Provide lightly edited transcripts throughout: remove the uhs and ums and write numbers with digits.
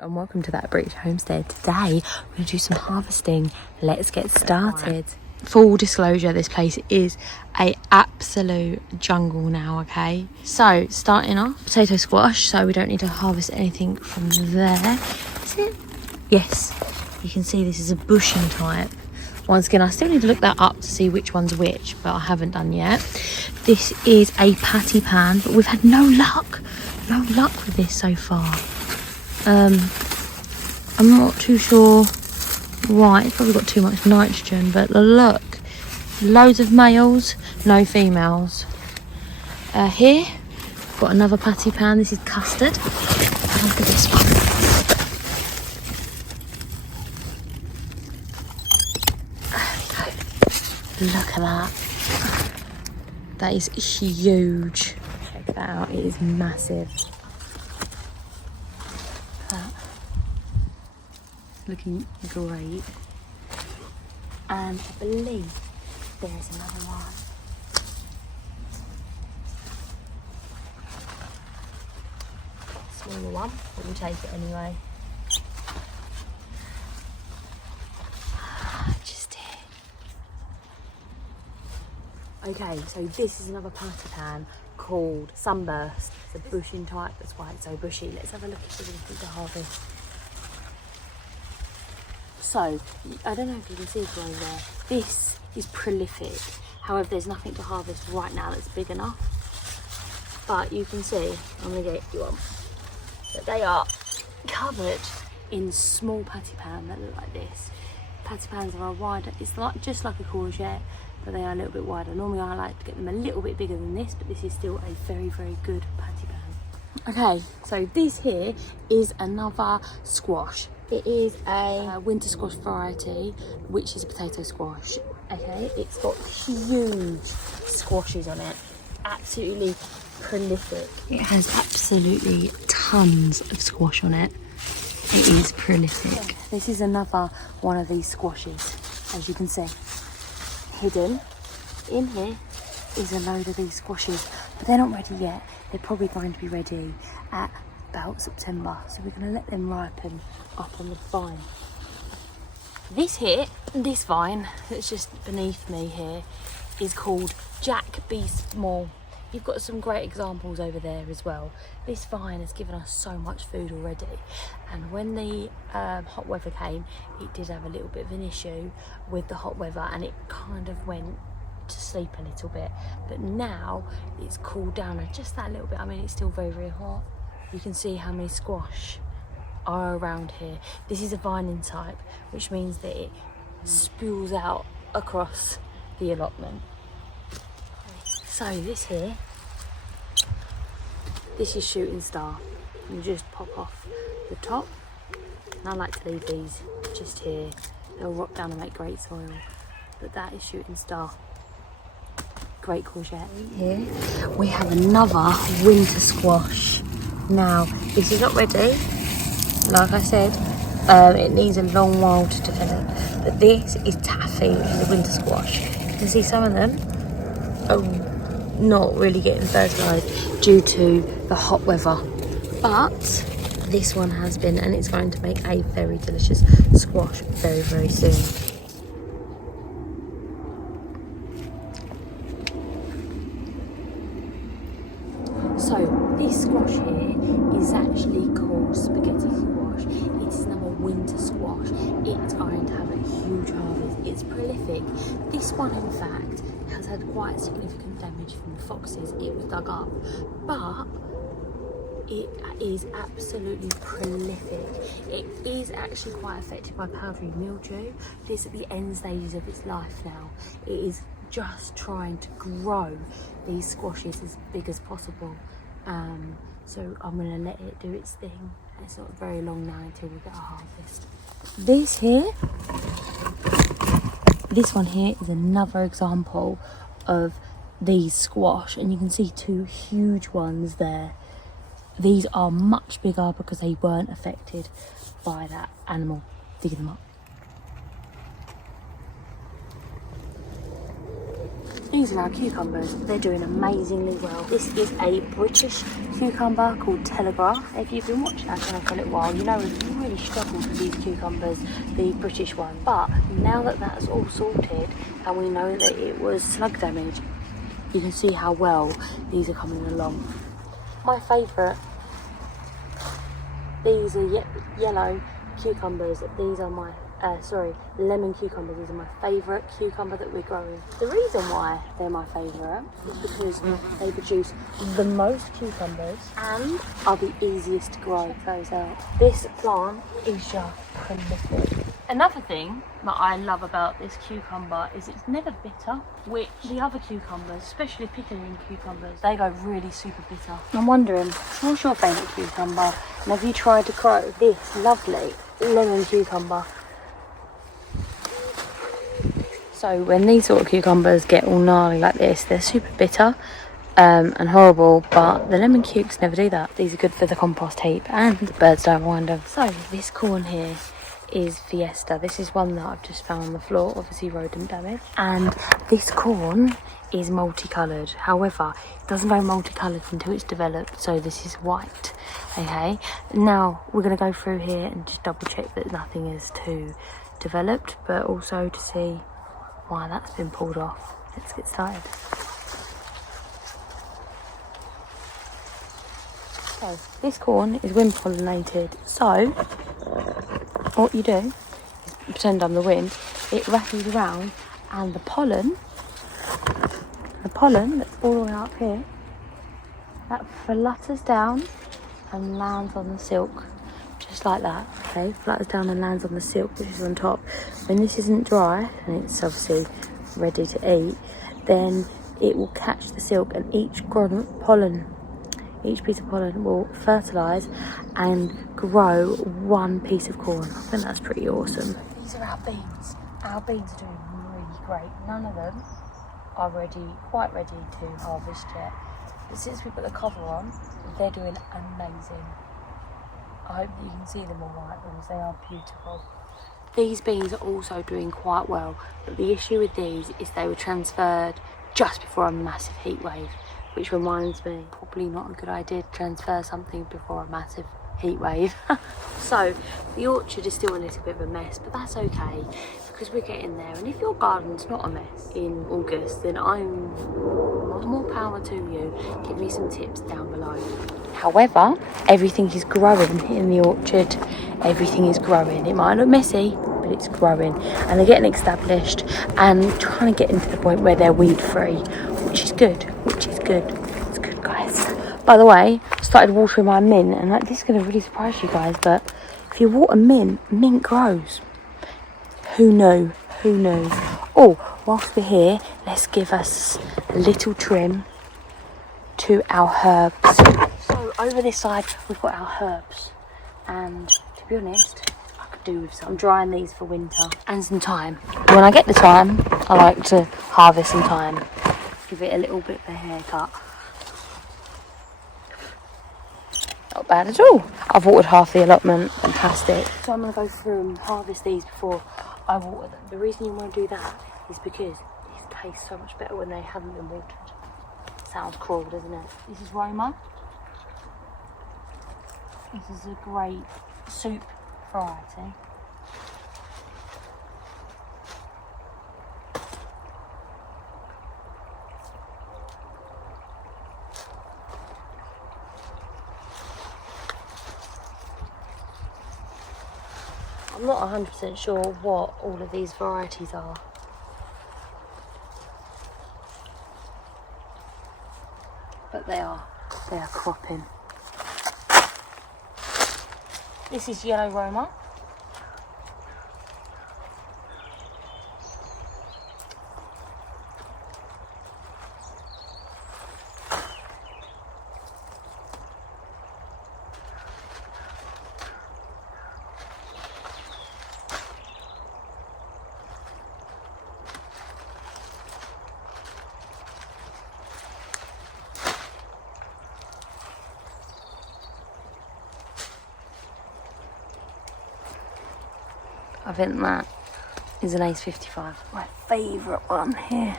And welcome to That British Homestead. Today we're going to do some harvesting. Let's get started. Full disclosure, this place is a absolute jungle now, okay? So starting off, potato squash, so we don't need to harvest anything from there. Is it? Yes, you can see this is a bushing type. Once again, I still need to look that up to see which one's which, but I haven't done yet. This is a patty pan, but we've had no luck with this so far. I'm not too sure why. It's probably got too much nitrogen, but look, loads of males, no females. Here, got another patty pan. This is custard. And look at this one. There we go. Look at that. That is huge. Check that out. It is massive. Looking great, and I believe there's another one. Smaller one, but we'll take it anyway. Just here. Okay, so this is another patty pan called Sunburst. It's a bushing type, that's why it's so bushy. Let's have a look if there's anything to harvest. So, I don't know if you can see from over there, this is prolific. However, there's nothing to harvest right now that's big enough. But you can see, I'm going to get you one, that they are covered in small patty pan that look like this. Patty pans are wider, it's like just like a courgette, but they are a little bit wider. Normally I like to get them a little bit bigger than this, but this is still a very, very good patty pan. Okay, so this here is another squash. It is a winter squash variety, which is a potato squash. Okay, it's got huge squashes on it, absolutely prolific. It has absolutely tons of squash on it. It is prolific. This is another one of these squashes, as you can see. Hidden in here is a load of these squashes, but they're not ready yet. They're probably going to be ready at about September, so we're going to let them ripen up on the vine. This vine that's just beneath me here is called Jack Be Small. You've got some great examples over there as well. This vine has given us so much food already, and when the hot weather came, it did have a little bit of an issue with the hot weather, and it kind of went to sleep a little bit, but now it's cooled down just that little bit. I mean, it's still very, very hot. You can see how many squash are around here. This is a vining type, which means that it spews out across the allotment. So this here, this is shooting star. You just pop off the top, and I like to leave these just here. They'll rot down and make great soil, but that is shooting star. Great courgette. Here we have another winter squash. Now, this is not ready, like I said, it needs a long while to develop, but this is taffy in the winter squash. You can see some of them are not really getting fertilised due to the hot weather, but this one has been, and it's going to make a very delicious squash very, very soon. So this squash here is actually called spaghetti squash. It is another winter squash. It's going to have a huge harvest. It's prolific. This one, in fact, has had quite significant damage from the foxes. It was dug up, but it is absolutely prolific. It is actually quite affected by powdery mildew. This is at the end stages of its life now. It is just trying to grow these squashes as big as possible. So I'm going to let it do its thing. It's not very long now until we get a harvest. This one here is another example of these squash, and you can see two huge ones there. These are much bigger because they weren't affected by that animal digging them up. These are our cucumbers. They're doing amazingly well. This is a British cucumber called Telegraph. If you've been watching our channel for a little while, you know really struggled with these cucumbers, the British one. But now that that's all sorted and we know that it was slug damage, you can see how well these are coming along. My favourite, these are yellow cucumbers. These are my lemon cucumbers. These are my favourite cucumber that we're growing. The reason why they're my favourite is because they produce the most cucumbers and are the easiest to grow. Those out. This plant is just prolific. Another thing that I love about this cucumber is it's never bitter, which the other cucumbers, especially pickling cucumbers, they go really super bitter. I'm wondering, what's your favourite cucumber? And have you tried to grow this lovely lemon cucumber? So when these sort of cucumbers get all gnarly like this, they're super bitter and horrible, but the lemon cukes never do that. These are good for the compost heap and the birds don't mind them. So this corn here is Fiesta. This is one that I've just found on the floor, obviously rodent damage. And this corn is multicoloured. However, it doesn't go multicoloured until it's developed, so this is white. Okay, now we're going to go through here and just double check that nothing is too developed, but also to see why that's been pulled off. Let's get started. So this corn is wind pollinated, so what you do is pretend I'm the wind. It rattles around and the pollen that's all the way up here, that flutters down and lands on the silk, just like that. Okay, flutters down and lands on the silk, which is on top. When this isn't dry and it's obviously ready to eat, then it will catch the silk, and each piece of pollen will fertilise and grow one piece of corn. I think that's pretty awesome. These are our beans. Our beans are doing really great. None of them are quite ready to harvest yet. But since we've got the cover on, they're doing amazing. I hope that you can see them all right because they are beautiful. These beans are also doing quite well, but the issue with these is they were transferred just before a massive heat wave, which reminds me, probably not a good idea to transfer something before a massive heat wave. So the orchard is still a little bit of a mess, but that's okay because we're getting there. And if your garden's not a mess in August, then I'm more power to you. Give me some tips down below. However, everything is growing in the orchard. Everything is growing. It might look messy, but it's growing. And they're getting established and trying to get into the point where they're weed free, which is good. It's good, guys. By the way, I started watering my mint, and this is going to really surprise you guys, but if you water mint grows. Who knew? Oh, whilst we're here, let's give us a little trim to our herbs. So over this side, we've got our herbs, and to be honest, I could do with some. I'm drying these for winter and some thyme. When I get the thyme, I like to harvest some thyme. Give it a little bit of a haircut. Not bad at all. I've watered half the allotment, fantastic. So I'm going to go through and harvest these before I water them. The reason you want to do that is because these taste so much better when they haven't been watered. Sounds cruel, doesn't it? This is Roma. This is a great soup variety. I'm not 100% sure what all of these varieties are. But they are cropping. This is yellow Roma. I think that is an Ace 55. My favourite one here.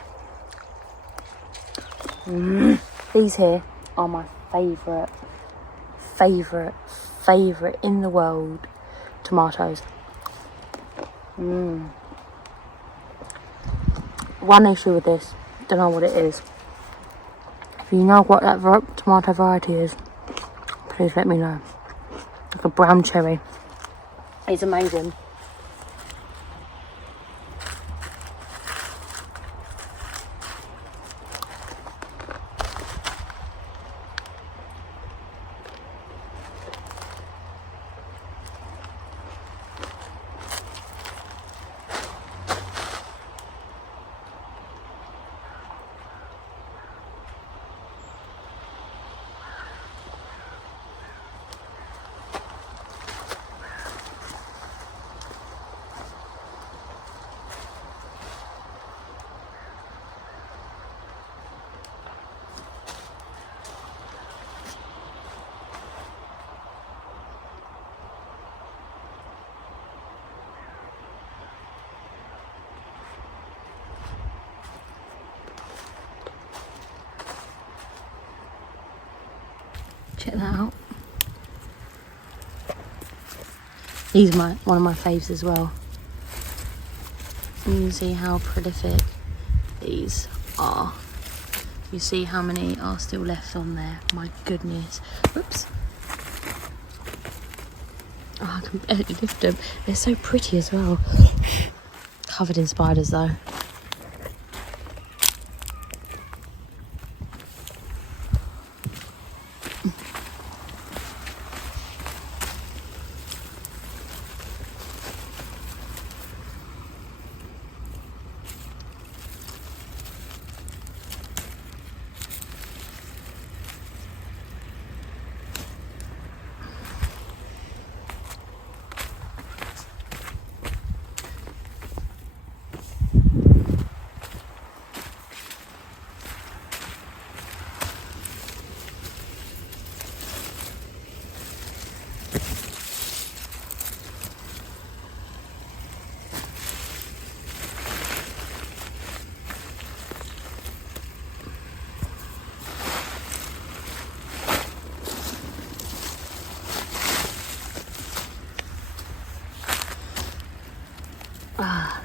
These here are my favourite in the world tomatoes. One issue with this, don't know what it is. If you know what that tomato variety is, please let me know. Like a brown cherry. It's amazing. Check that out. These are one of my faves as well. You can see how prolific these are. You see how many are still left on there. My goodness. Oops. Oh, I can barely lift them. They're so pretty as well. Covered in spiders though.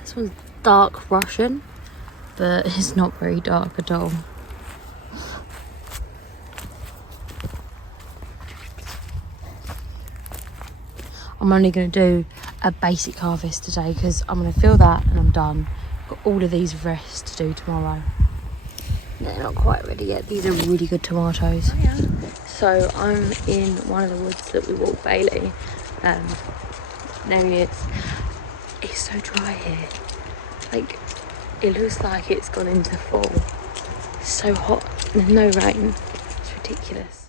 This one's dark Russian, but it's not very dark at all. I'm only going to do a basic harvest today because I'm going to fill that and I'm done. Got all of these rest to do tomorrow. They're not quite ready yet. These are really good tomatoes. Oh, yeah. So I'm in one of the woods that we walk Bailey. There he is. It's so dry here. Like, it looks like it's gone into fall. It's so hot. There's no rain. It's ridiculous.